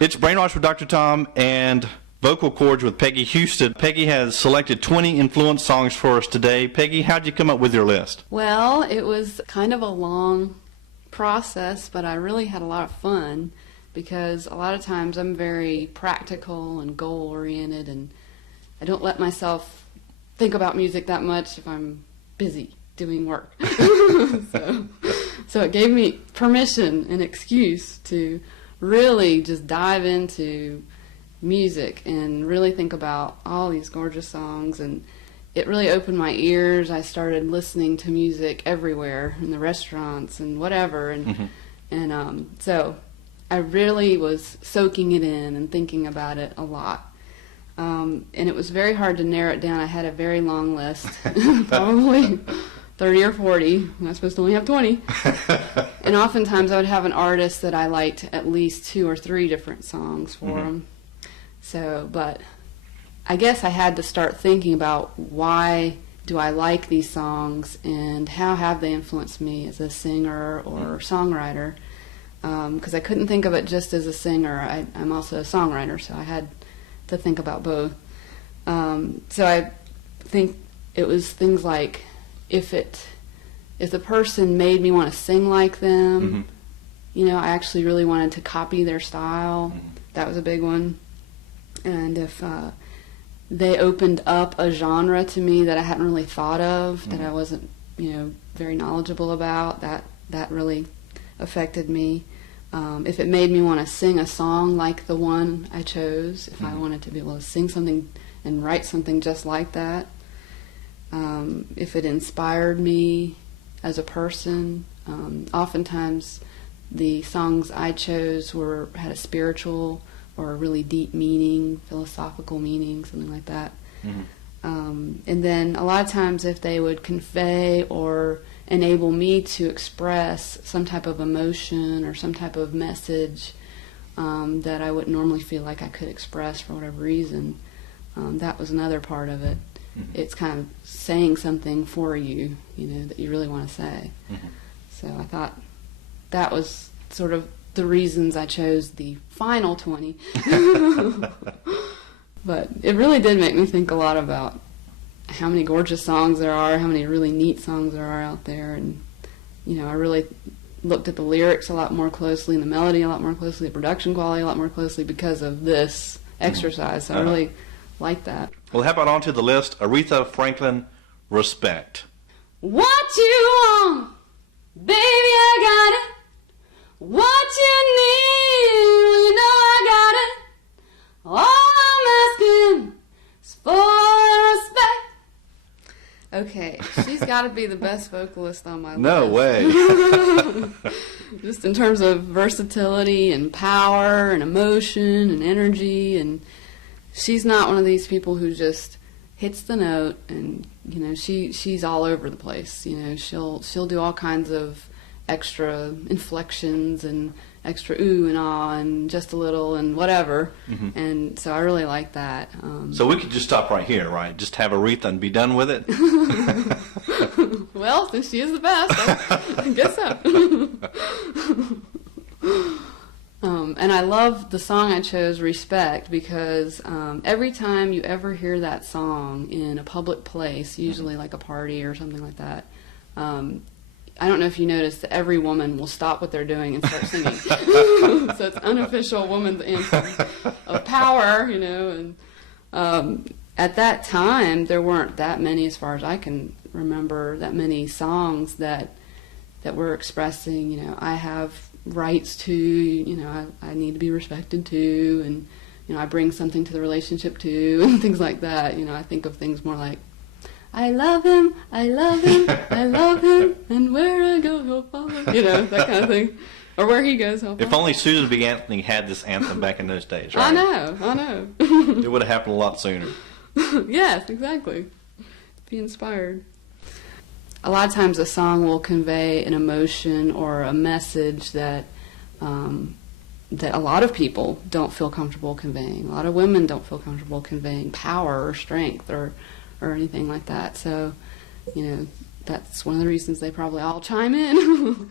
It's Brainwash with Dr. Tom and Vocal Chords with Peggy Hustad. Peggy has selected 20 influence songs for us today. Peggy, how'd you come up with your list? Well, it was kind of a long process, but I really had a lot of fun because a lot of times I'm very practical and goal-oriented, and I don't let myself think about music that much if I'm busy doing work. So it gave me permission and excuse to really just dive into music and really think about all these gorgeous songs, and it really opened my ears. I started listening to music everywhere in the restaurants and whatever, and so I really was soaking it in and thinking about it a lot. And it was very hard to narrow it down. I had a very long list, probably 30 or 40. I'm not supposed to only have 20. And oftentimes I would have an artist that I liked at least 2 or 3 different songs for them. So, but I guess I had to start thinking about why do I like these songs and how have they influenced me as a singer or songwriter. Because I couldn't think of it just as a singer. I'm also a songwriter, so I had to think about both. So I think it was things like if the person made me want to sing like them, you know, I actually really wanted to copy their style. That was a big one. And if they opened up a genre to me that I hadn't really thought of, that I wasn't, you know, very knowledgeable about, that really affected me. If it made me want to sing a song like the one I chose, if I wanted to be able to sing something and write something just like that, if it inspired me as a person. Oftentimes the songs I chose had a spiritual or a really deep meaning, philosophical meaning, something like that. And then a lot of times if they would convey or enable me to express some type of emotion or some type of message that I wouldn't normally feel like I could express for whatever reason, that was another part of it. It's kind of saying something for you, you know, that you really want to say. So I thought that was sort of the reasons I chose the final 20. But it really did make me think a lot about how many gorgeous songs there are, how many really neat songs there are out there, and, you know, I really looked at the lyrics a lot more closely and the melody a lot more closely, the production quality a lot more closely because of this exercise. So I really like that. Well, how about onto the list, Aretha Franklin Respect. What you want, baby, I got it. What you need, well, you know I got it. All I'm asking is for respect. Okay, she's got to be the best vocalist on my list. No way. Just in terms of versatility and power and emotion and energy, and she's not one of these people who just hits the note and, you know, she's all over the place. You know, she'll do all kinds of extra inflections and extra ooh and ah and just a little and whatever. And so I really like that. So we could just stop right here, right? Just have Aretha and be done with it? Well, since she is the best, I guess so. And I love the song I chose, Respect, because every time you ever hear that song in a public place, usually like a party or something like that, I don't know if you noticed that every woman will stop what they're doing and start singing. So it's unofficial woman's anthem of power, you know. And at that time, there weren't that many, as far as I can remember, that many songs that were expressing, you know, I have rights to, you know, I need to be respected too, and, you know, I bring something to the relationship too, and things like that. You know, I think of things more like, I love him, I love him, I love him, and where I go he'll follow. You know, that kind of thing. Or where he goes he'll follow. If only Susan B. Anthony had this anthem back in those days, right? I know. It would have happened a lot sooner. Yes, exactly. Be inspired. A lot of times a song will convey an emotion or a message that a lot of people don't feel comfortable conveying. A lot of women don't feel comfortable conveying power or strength or anything like that. So, you know, that's one of the reasons they probably all chime in.